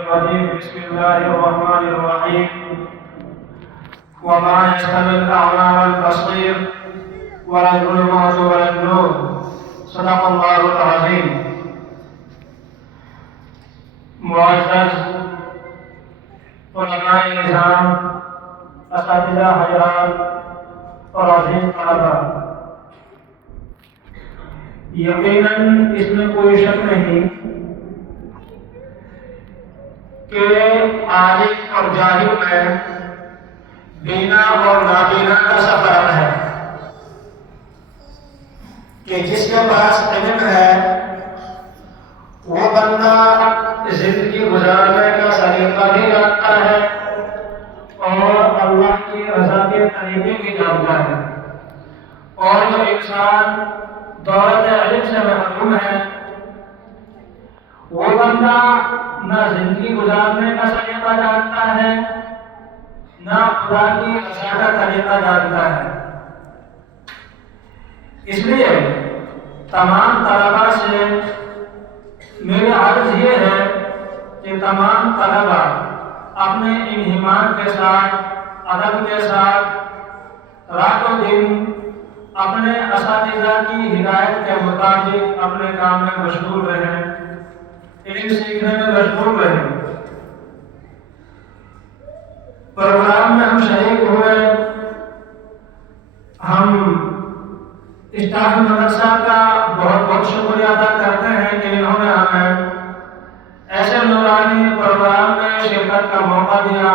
بسم الله الرحمن الرحيم وما يستوي الأعمى والبصير ولا الظلمات ولا النور صدق الله العظيم. معزز علماء نظام، اساتذہ حضرات اور عظیم طلباء، یقیناً اس میں کوئی شک نہیں کہ عالم اور جاہل میں بینا اور نابینا کا سا فرق ہے کہ جس کے پاس علم ہے وہ بندہ زندگی گزارنے کا طریقہ بھی جانتا ہے اور اللہ کی رضا کے طریقے بھی جانتا ہے، اور جو انسان دولت علم سے محروم ہے وہ بندہ نہ زندگی گزارنے کا طریقہ جانتا ہے نہ خدا کی رضا کا طریقہ جانتا ہے. اس لیے تمام طلباء سے میری عرض یہ ہے کہ تمام طلباء اپنے انہمام کے ساتھ، ادب کے ساتھ رات و دن اپنے اساتذہ کی ہدایت کے مطابق اپنے کام میں مشغول رہیں، علم سیکھنے میں مشغول رہیں. پروگرام میں ہم شریک ہوئے، ہم اسٹاف مدرسہ کا بہت بہت شکریہ ادا کرتے ہیں کہ انہوں نے ہمیں ایسے نورانی پروگرام میں شرکت کا موقع دیا،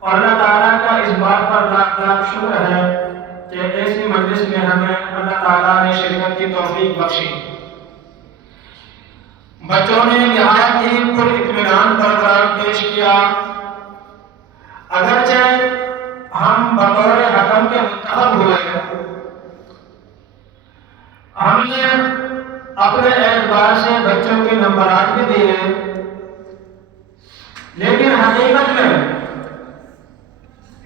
اور اللہ تعالیٰ کا اس بات پر لاکھ لاکھ شکر ہے کہ ایسی مجلس میں ہمیں اللہ تعالیٰ نے شرکت کی توفیق بخشی. بچوں نے نہایت ہی پر اطمینان پروگرام پیش کیا. اگرچہ ہم بطور حکم کے منتخب ہوئے، ہم نے اپنے اعتبار سے بچوں کے نمبرات بھی دیے، لیکن حقیقت میں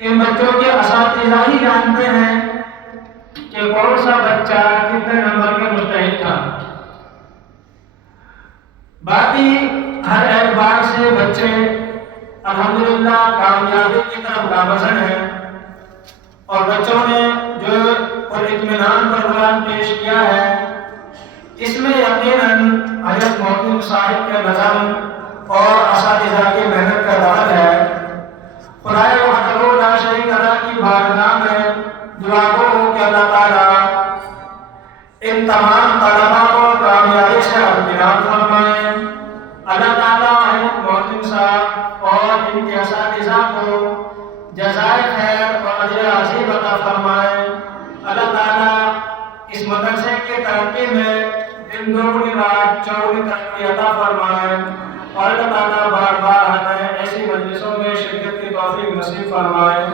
ان بچوں کے اساتذہ ہی جانتے ہیں کہ کون سا بچہ کتنے نمبر کے مستحق تھا. باقی ہر اعتبار سے بچے الحمدللہ کامیابی کی طرف گامزن ہیں، اور بچوں نے جو پر اطمینان پروگرام پیش کیا ہے اس میں یقیناً حضرت محمد صاحب کے نظم اور اساتذہ کی محنت کا دخل ہے. خدائے وحدہ لا شریک له کی بارگاہ میں دعا گو کہ اللہ تعالیٰ ان تمام طلباء کو کامیابی سے امتنان فرمائے. اللہ تعالیٰ حضرت محمد صاحب اور ان کے اساتذہ کو جزائے خیر اور اجر عظیم عطا فرمائے. اللہ تعالیٰ اس مدرسے کی ترقی میں دن دوگنی رات چوگنی ترقی عطا فرمائے، اور اللہ تعالیٰ بار بار ہمیں ایسی مجلسوں میں شرکت کی توفیق نصیب فرمائے.